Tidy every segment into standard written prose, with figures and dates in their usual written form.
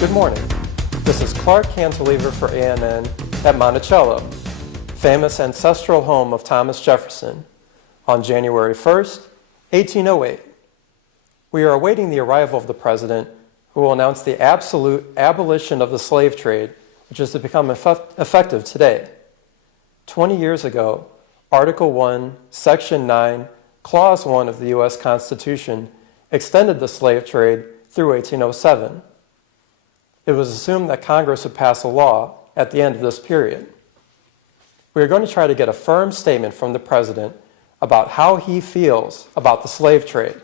Good morning. This is Clark Cantilever for ANN at Monticello, famous ancestral home of Thomas Jefferson, on January 1st, 1808. We are awaiting the arrival of the President, who will announce the absolute abolition of the slave trade, which is to become effective today. 20 years ago, Article 1, Section 9, Clause 1 of the U.S. Constitution extended the slave trade through 1807. It was assumed that Congress would pass a law at the end of this period. We are going to try to get a firm statement from the President about how he feels about the slave trade.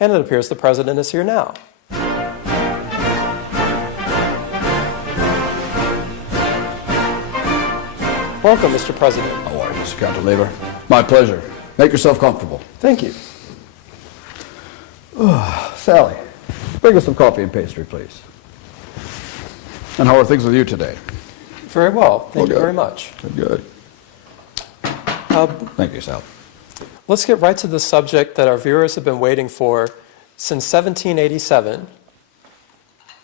And it appears the President is here now. Welcome, Mr. President. How are you, Mr. Cantilever? My pleasure. Make yourself comfortable. Thank you. Sally, bring us some coffee and pastry, please. And how are things with you today? Very well. Thank you very much. Good. Thank you, Sal. Let's get right to the subject that our viewers have been waiting for since 1787.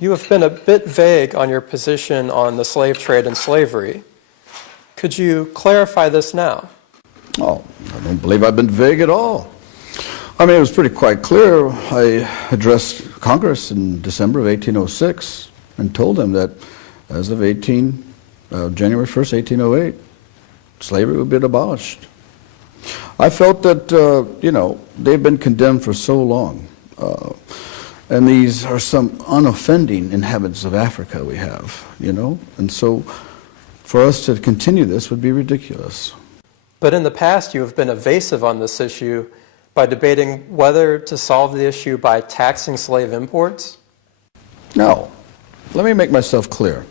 You have been a bit vague on your position on the slave trade and slavery. Could you clarify this now? Oh, I don't believe I've been vague at all. I mean, it was quite clear. I addressed Congress in December of 1806 and told them that as of January 1st, 1808, slavery would be abolished. I felt that, they've been condemned for so long. And these are some unoffending inhabitants of Africa we have, And so for us to continue this would be ridiculous. But in the past, you have been evasive on this issue by debating whether to solve the issue by taxing slave imports? No. Let me make myself clear.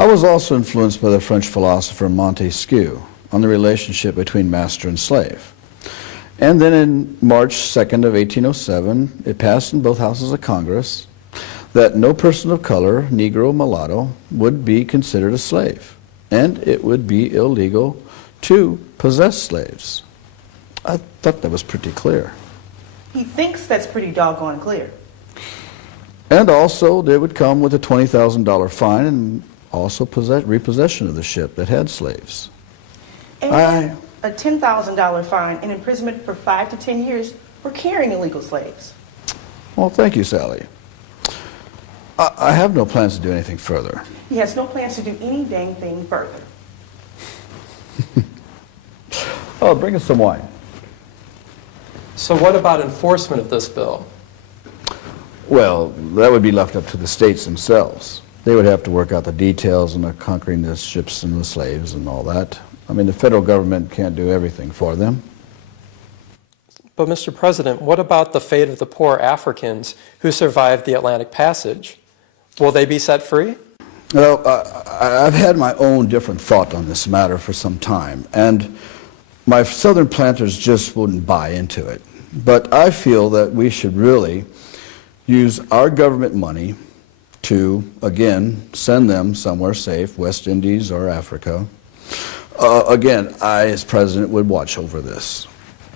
I was also influenced by the French philosopher Montesquieu on the relationship between master and slave. And then in March 2nd of 1807, it passed in both houses of Congress that no person of color, Negro, mulatto, would be considered a slave, and it would be illegal to possess slaves. I thought that was pretty clear. He thinks that's pretty doggone clear. And also, they would come with a $20,000 fine and also repossession of the ship that had slaves. And a $10,000 fine and imprisonment for 5 to 10 years for carrying illegal slaves. Well, thank you, Sally. I have no plans to do anything further. He has no plans to do any dang thing further. Oh, bring us some wine. So what about enforcement of this bill? Well, that would be left up to the states themselves. They would have to work out the details and the conquering the ships and the slaves and all that. I mean, the federal government can't do everything for them. But, Mr. President, what about the fate of the poor Africans who survived the Atlantic Passage? Will they be set free? Well, I've had my own different thought on this matter for some time, and my southern planters just wouldn't buy into it. But I feel that we should really use our government money to, again, send them somewhere safe, West Indies or Africa. Again, I, as president, would watch over this.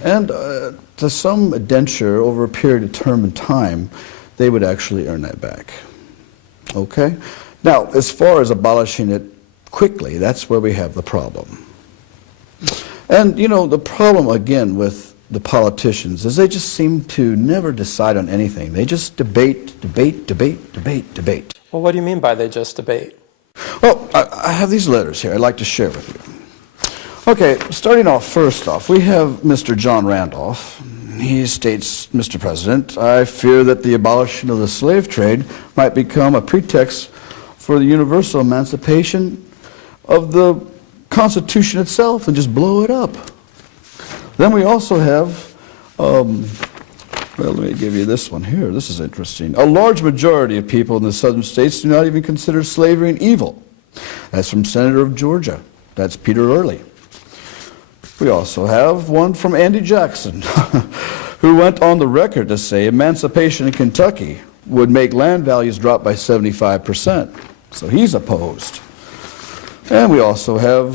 And to some indenture over a period of term and time, they would actually earn that back. Okay? Now, as far as abolishing it quickly, that's where we have the problem. And, the problem, again, with the politicians is they just seem to never decide on anything. They just debate. Well, what do you mean by they just debate? Well, I have these letters here I'd like to share with you. Okay, starting off, first off, we have Mr. John Randolph. He states, Mr. President, I fear that the abolition of the slave trade might become a pretext for the universal emancipation of the Constitution itself and just blow it up. Then we also have, well, let me give you this one here. This is interesting. A large majority of people in the southern states do not even consider slavery an evil. That's from Senator of Georgia. That's Peter Early. We also have one from Andy Jackson, who went on the record to say emancipation in Kentucky would make land values drop by 75%. So he's opposed. And we also have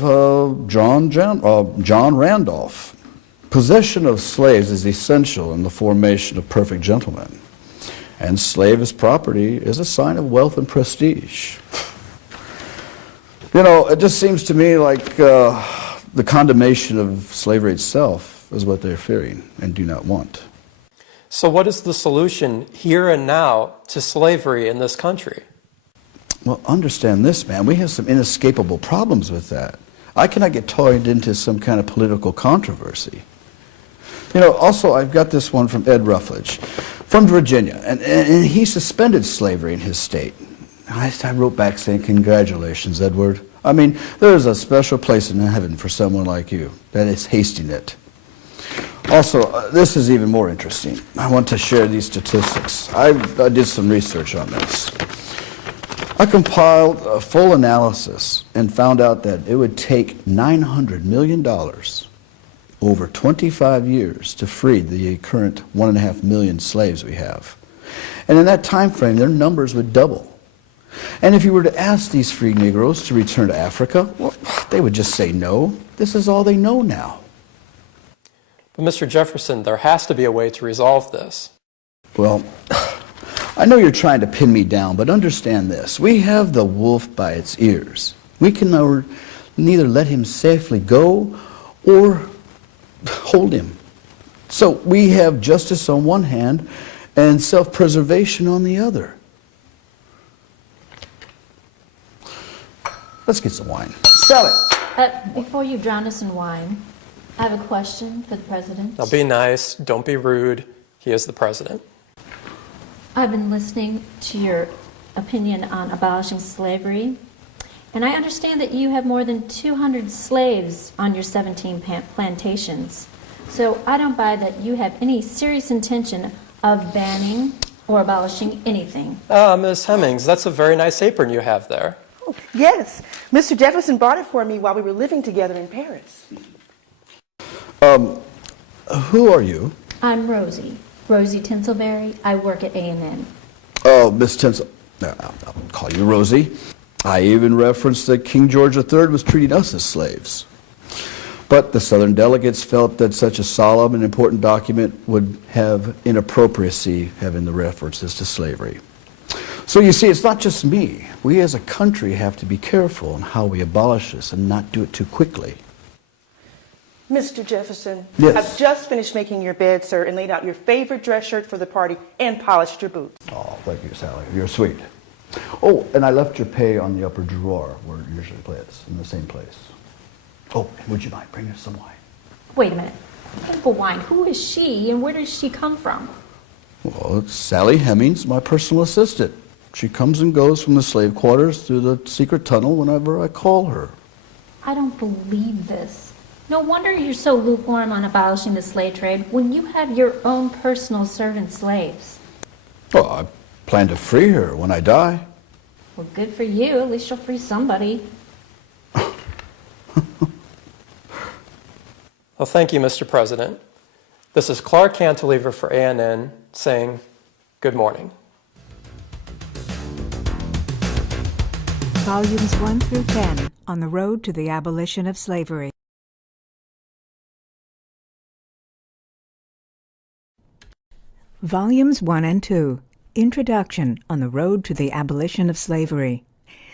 John Randolph. Possession of slaves is essential in the formation of perfect gentlemen. And slave as property is a sign of wealth and prestige. You know, it just seems to me like the condemnation of slavery itself is what they're fearing and do not want. So what is the solution here and now to slavery in this country? Well, understand this, man. We have some inescapable problems with that. I cannot get tied into some kind of political controversy. You know, also, I've got this one from Ed Ruffledge from Virginia, and he suspended slavery in his state. I wrote back saying, congratulations, Edward. I mean, there's a special place in heaven for someone like you that is hasting it. Also, this is even more interesting. I want to share these statistics. I did some research on this. I compiled a full analysis and found out that it would take $900 million over 25 years to free the current 1.5 million slaves we have. And in that time frame, their numbers would double. And if you were to ask these free Negroes to return to Africa, well, they would just say no. This is all they know now. But Mr. Jefferson, there has to be a way to resolve this. Well, I know you're trying to pin me down, but understand this. We have the wolf by its ears. We can neither let him safely go or hold him. So we have justice on one hand and self-preservation on the other. Let's get some wine. Sell it. Before you drown us in wine, I have a question for the president. Now be nice, don't be rude. He is the president. I've been listening to your opinion on abolishing slavery, and I understand that you have more than 200 slaves on your 17 plantations. So I don't buy that you have any serious intention of banning or abolishing anything. Ms. Hemmings, that's a very nice apron you have there. Oh, yes, Mr. Jefferson bought it for me while we were living together in Paris. Who are you? I'm Rosie Tinselberry. I work at A&M. Oh, Miss Tinsel. I'll call you Rosie. I even referenced that King George III was treating us as slaves. But the Southern delegates felt that such a solemn and important document would have inappropriacy having the references to slavery. So you see, it's not just me. We as a country have to be careful in how we abolish this and not do it too quickly. Mr. Jefferson, Yes. I've just finished making your bed, sir, and laid out your favorite dress shirt for the party and polished your boots. Oh, thank you, Sally. You're sweet. Oh, and I left your pay on the upper drawer where it usually plays, in the same place. Oh, and would you mind bringing us some wine? Wait a minute. For wine, who is she and where does she come from? Well, it's Sally Hemmings, my personal assistant. She comes and goes from the slave quarters through the secret tunnel whenever I call her. I don't believe this. No wonder you're so lukewarm on abolishing the slave trade when you have your own personal servant slaves. Well, I plan to free her when I die. Well, good for you. At least you'll free somebody. Well, thank you, Mr. President. This is Clark Cantilever for ANN saying good morning. Volumes 1 through 10 on the road to the abolition of slavery. Volumes 1 and 2. Introduction on the road to the abolition of slavery.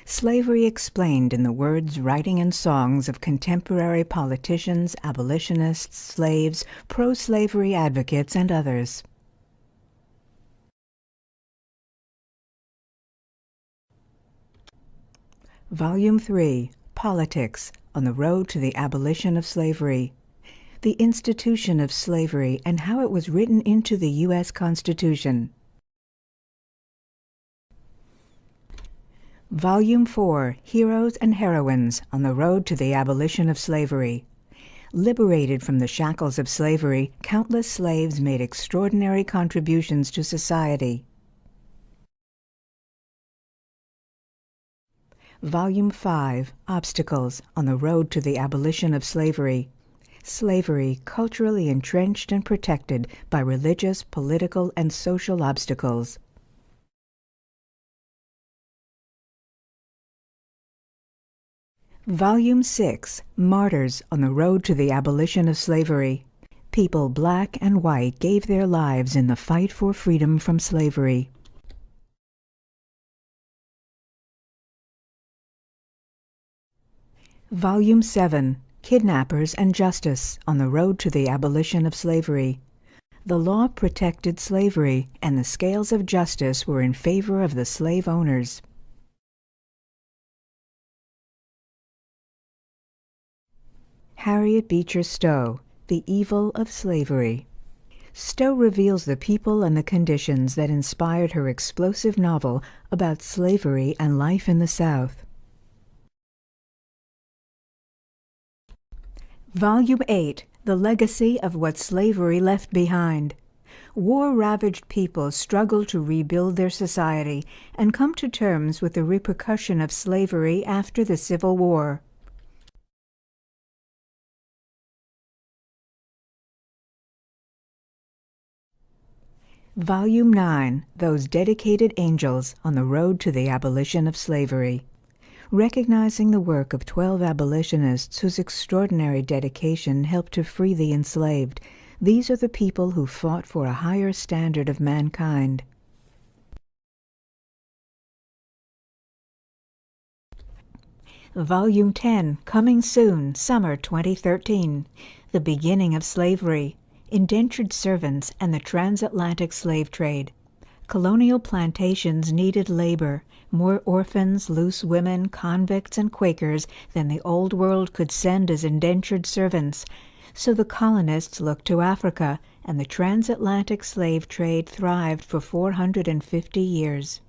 Slavery explained in the words, writing, and songs of contemporary politicians, abolitionists, slaves, pro-slavery advocates, and others. Volume 3. Politics on the road to the abolition of slavery. The institution of slavery and how it was written into the U.S. Constitution. Volume 4. Heroes and Heroines on the road to the abolition of slavery. Liberated from the shackles of slavery, countless slaves made extraordinary contributions to society. Volume 5. Obstacles on the road to the abolition of slavery. Slavery culturally entrenched and protected by religious, political, and social obstacles. Volume 6. Martyrs on the road to the abolition of slavery. People black and white gave their lives in the fight for freedom from slavery. Volume 7, Kidnappers and Justice on the Road to the Abolition of Slavery. The law protected slavery, and the scales of justice were in favor of the slave owners. Harriet Beecher Stowe, The Evil of Slavery. Stowe reveals the people and the conditions that inspired her explosive novel about slavery and life in the South. Volume 8, The Legacy of What Slavery Left Behind. War-ravaged people struggle to rebuild their society and come to terms with the repercussion of slavery after the Civil War. Volume 9, Those Dedicated Angels on the Road to the Abolition of Slavery. Recognizing the work of 12 abolitionists whose extraordinary dedication helped to free the enslaved, these are the people who fought for a higher standard of mankind. Volume 10, coming soon, summer 2013. The Beginning of Slavery. Indentured servants and the transatlantic slave trade. Colonial plantations needed labor, more orphans, loose women, convicts, and Quakers than the Old World could send as indentured servants. So the colonists looked to Africa, and the transatlantic slave trade thrived for 450 years.